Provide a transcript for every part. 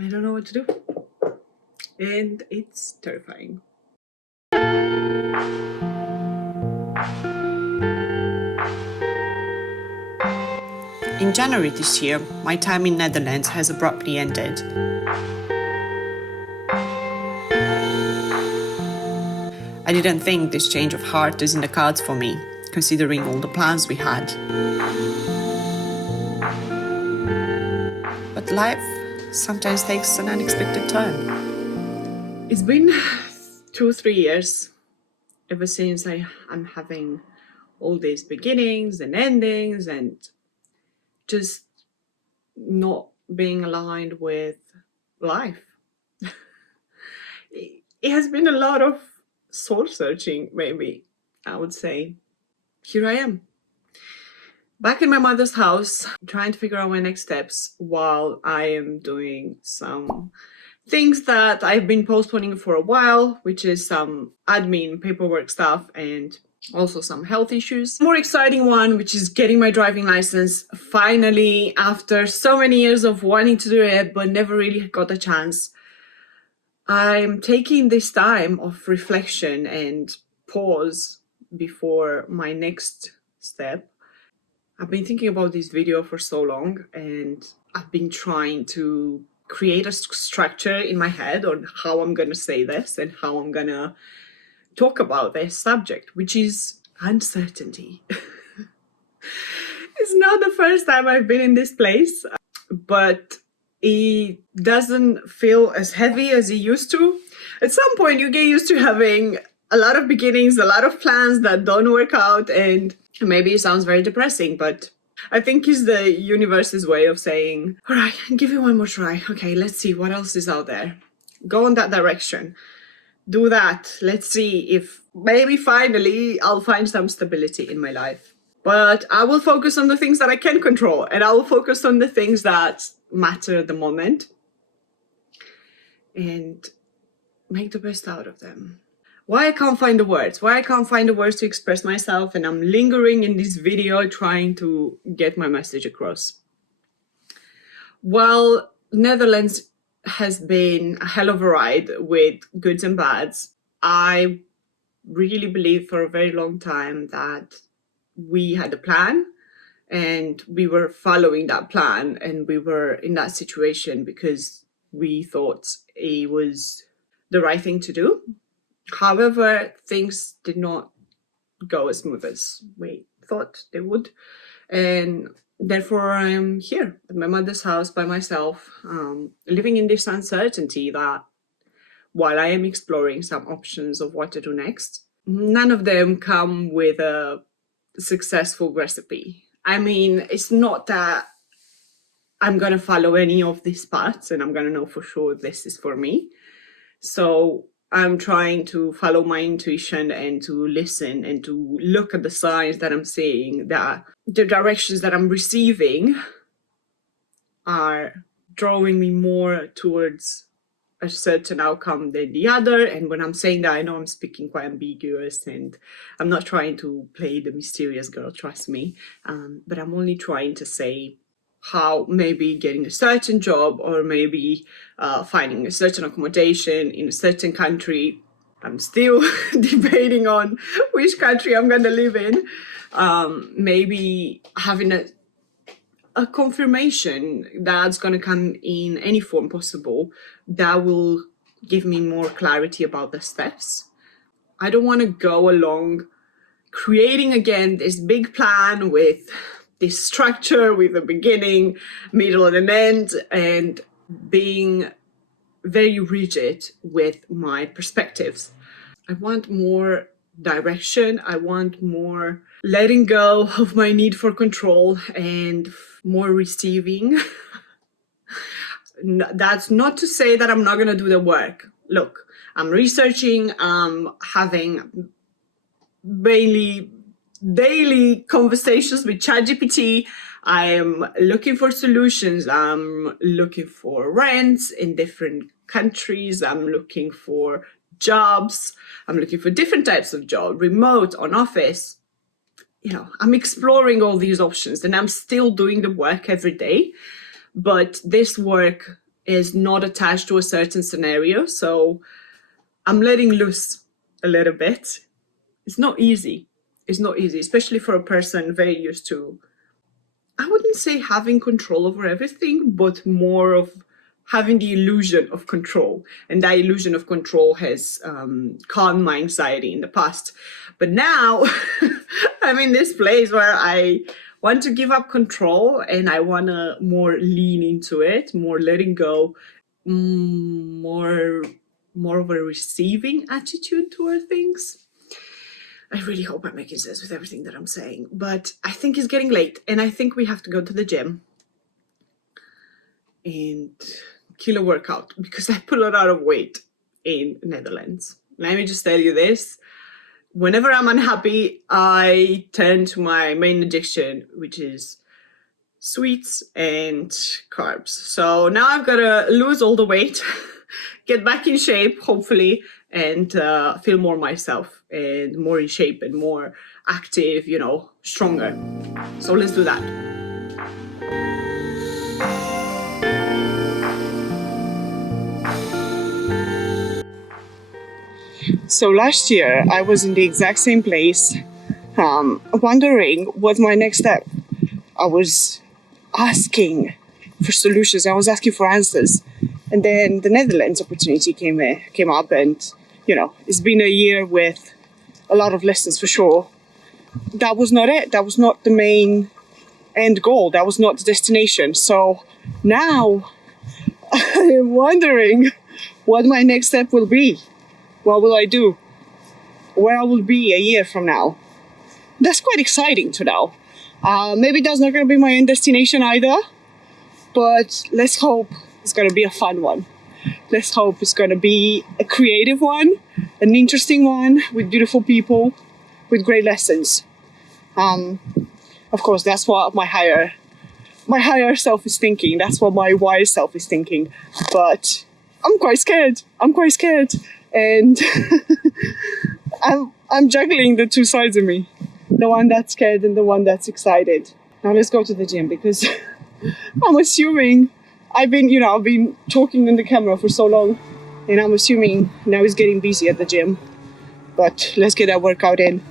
I don't know what to do. And it's terrifying. In January this year, my time in Netherlands has abruptly ended. I didn't think this change of heart is in the cards for me, considering all the plans we had. But life sometimes takes an unexpected turn. It's been 2-3 years ever since I'm having all these beginnings and endings and just not being aligned with life. It has been a lot of soul searching, maybe, I would say. Here I am, back in my mother's house, trying to figure out my next steps while I am doing some things that I've been postponing for a while, which is some admin paperwork stuff and also some health issues. More exciting one, which is getting my driving license finally, after so many years of wanting to do it but never really got a chance. I'm taking this time of reflection and pause before my next step. I've been thinking about this video for so long, and I've been trying to create a structure in my head on how I'm going to say this and how I'm going to talk about this subject, which is uncertainty. It's not the first time I've been in this place, but it doesn't feel as heavy as it used to. At some point, you get used to having a lot of beginnings, a lot of plans that don't work out, and maybe it sounds very depressing, but I think it's the universe's way of saying, all right, give it one more try. Okay, let's see what else is out there. Go in that direction. Do that. Let's see if maybe finally I'll find some stability in my life. But I will focus on the things that I can control, and I will focus on the things that matter at the moment and make the best out of them. Why I can't find the words to express myself, and I'm lingering in this video trying to get my message across. While Netherlands has been a hell of a ride with goods and bads, I really believed for a very long time that we had a plan and we were following that plan, and we were in that situation because we thought it was the right thing to do. However, things did not go as smooth as we thought they would, and therefore I'm here at my mother's house by myself, living in this uncertainty that while I am exploring some options of what to do next, none of them come with a successful recipe. I mean, it's not that I'm going to follow any of these paths and I'm going to know for sure this is for me. So I'm trying to follow my intuition and to listen and to look at the signs that I'm seeing, that the directions that I'm receiving are drawing me more towards a certain outcome than the other. And when I'm saying that, I know I'm speaking quite ambiguous and I'm not trying to play the mysterious girl, trust me, but I'm only trying to say how maybe getting a certain job or maybe finding a certain accommodation in a certain country, I'm still debating on which country I'm going to live in, maybe having a confirmation that's going to come in any form possible that will give me more clarity about the steps. I don't want to go along creating again this big plan with this structure with a beginning, middle, and an end, and being very rigid with my perspectives. I want more direction. I want more letting go of my need for control and more receiving. That's not to say that I'm not going to do the work. Look, I'm researching, I'm having daily conversations with ChatGPT. I'm looking for solutions. I'm looking for rents in different countries. I'm looking for jobs. I'm looking for different types of job, remote, on office. You know, I'm exploring all these options and I'm still doing the work every day. But this work is not attached to a certain scenario. So I'm letting loose a little bit. It's not easy. It's not easy, especially for a person very used to, I wouldn't say having control over everything, but more of having the illusion of control. And that illusion of control has calmed my anxiety in the past. But now I'm in this place where I want to give up control and I want to more lean into it, more letting go, more of a receiving attitude toward things. I really hope I'm making sense with everything that I'm saying, but I think it's getting late and I think we have to go to the gym and kill a workout because I put a lot of weight in Netherlands. Let me just tell you this. Whenever I'm unhappy, I turn to my main addiction, which is sweets and carbs. So now I've got to lose all the weight, get back in shape, hopefully, and feel more myself and more in shape and more active, stronger. So let's do that. So last year I was in the exact same place, wondering what's my next step. I was asking for solutions. I was asking for answers. And then the Netherlands opportunity came up and, it's been a year with a lot of lessons for sure. That was not it. That was not the main end goal. That was not the destination. So now I am wondering what my next step will be. What will I do? Where I will be a year from now. That's quite exciting to know. Maybe that's not going to be my end destination either, but let's hope it's going to be a fun one. Let's hope it's going to be a creative one, an interesting one with beautiful people, with great lessons. Of course, that's what my higher self is thinking. That's what my wise self is thinking. But I'm quite scared. And I'm juggling the two sides of me. The one that's scared and the one that's excited. Now let's go to the gym because I'm assuming I've been talking in the camera for so long and I'm assuming now it's getting busy at the gym. But let's get that workout in.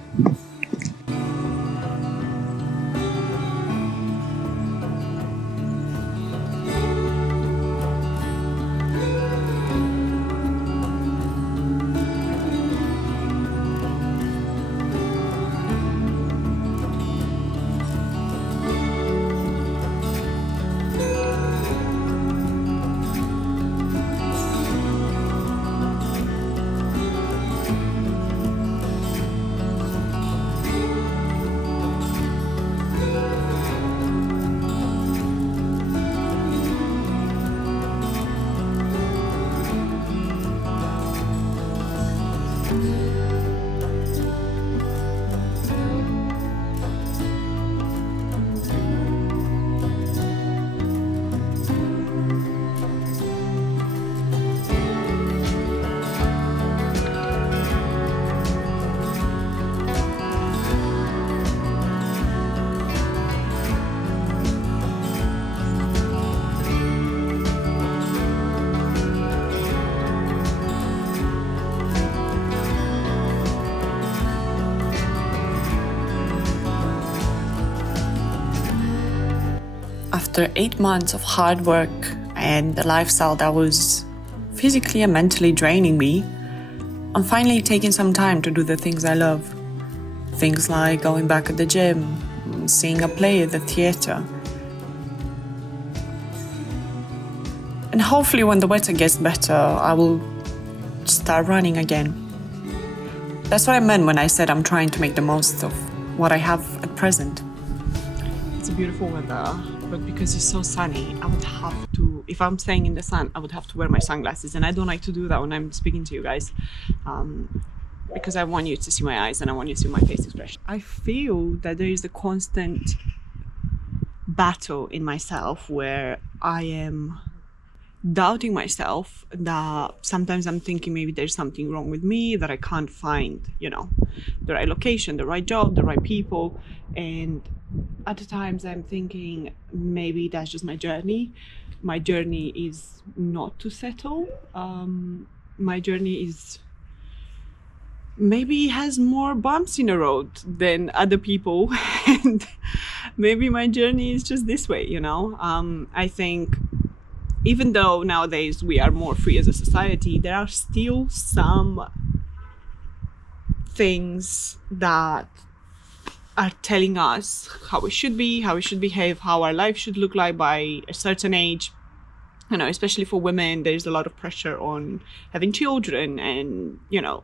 After 8 months of hard work and a lifestyle that was physically and mentally draining me, I'm finally taking some time to do the things I love. Things like going back at the gym, seeing a play at the theatre. And hopefully when the weather gets better, I will start running again. That's what I meant when I said I'm trying to make the most of what I have at present. It's a beautiful weather, but because it's so sunny, I would have to, if I'm staying in the sun, I would have to wear my sunglasses. And I don't like to do that when I'm speaking to you guys, because I want you to see my eyes and I want you to see my face expression. I feel that there is a constant battle in myself where I am doubting myself, that sometimes I'm thinking maybe there's something wrong with me, that I can't find, the right location, the right job, the right people. And other times I'm thinking maybe that's just my journey. my journey is not to settle. My journey is maybe has more bumps in the road than other people, and maybe my journey is just this way, you know. I think even though nowadays we are more free as a society, there are still some things that are telling us how we should be, how we should behave, how our life should look like by a certain age. You know, especially for women, there's a lot of pressure on having children and, you know,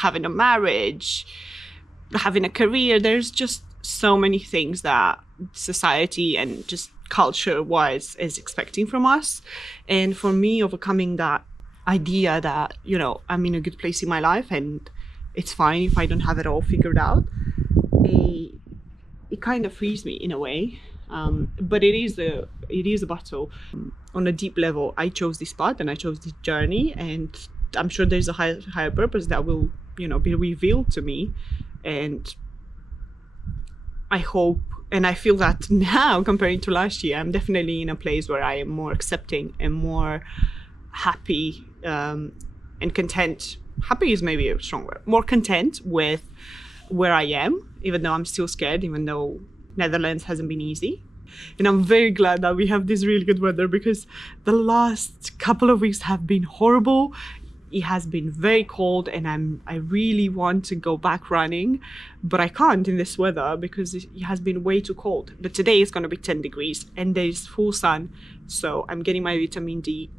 having a marriage, having a career. There's just so many things that society and just culture wise is expecting from us. And for me, overcoming that idea that, you know, I'm in a good place in my life and it's fine if I don't have it all figured out, it kind of frees me in a way. But it is a battle. On a deep level, I chose this path and I chose this journey, and I'm sure there's a higher purpose that will, you know, be revealed to me. And I hope, and I feel that now comparing to last year, I'm definitely in a place where I am more accepting and more happy, and content. Happy is maybe a strong word. More content with where I am, even though I'm still scared, even though Netherlands hasn't been easy. And I'm very glad that we have this really good weather, because the last couple of weeks have been horrible. It has been very cold, and I really want to go back running, but I can't in this weather because it has been way too cold. But today it's going to be 10 degrees and there's full sun, so I'm getting my vitamin D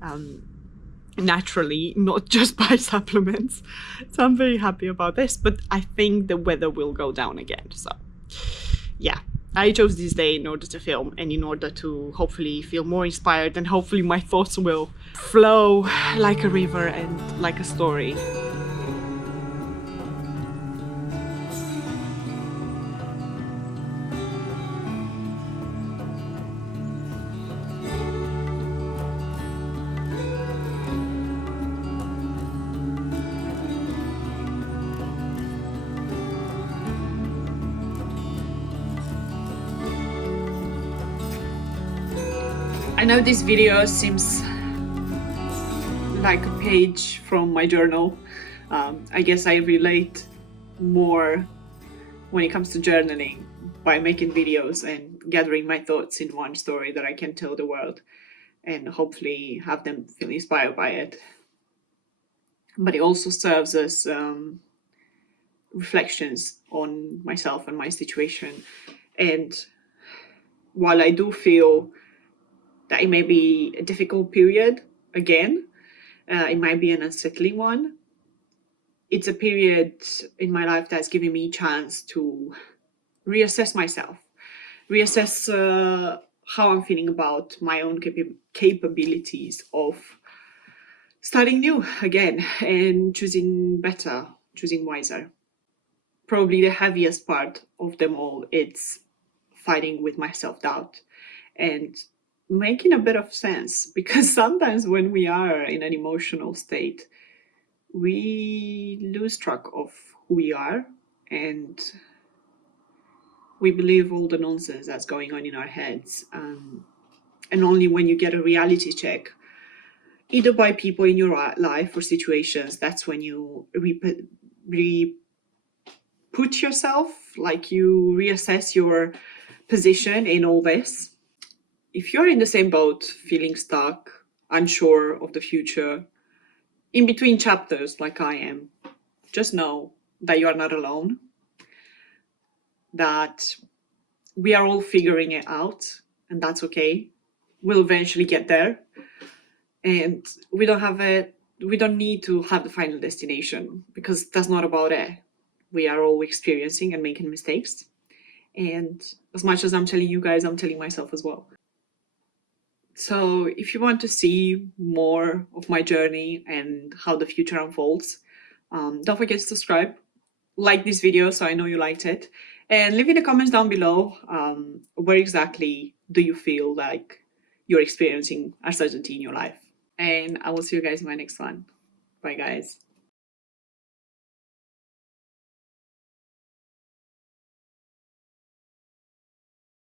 naturally, not just by supplements. So I'm very happy about this, but I think the weather will go down again. So yeah, I chose this day in order to film and in order to hopefully feel more inspired, and hopefully my thoughts will flow like a river and like a story. I know this video seems like a page from my journal. I guess I relate more when it comes to journaling by making videos and gathering my thoughts in one story that I can tell the world and hopefully have them feel inspired by it. But it also serves as reflections on myself and my situation. And while I do feel that it may be a difficult period again, it might be an unsettling one, it's a period in my life that's giving me a chance to reassess myself, reassess how I'm feeling about my own capabilities of starting new again and choosing better, choosing wiser. Probably the heaviest part of them all, it's fighting with my self-doubt and making a bit of sense, because sometimes when we are in an emotional state, we lose track of who we are and we believe all the nonsense that's going on in our heads. And only when you get a reality check, either by people in your life or situations, that's when you put yourself, like you reassess your position in all this. If you're in the same boat, feeling stuck, unsure of the future, in between chapters like I am, just know that you are not alone, that we are all figuring it out, and that's okay. We'll eventually get there, and we don't need to have the final destination, because that's not about it. We are all experiencing and making mistakes, and as much as I'm telling you guys, I'm telling myself as well. So if you want to see more of my journey and how the future unfolds, don't forget to subscribe, like this video so I know you liked it, and leave in the comments down below where exactly do you feel like you're experiencing uncertainty in your life. And I will see you guys in my next one. Bye guys.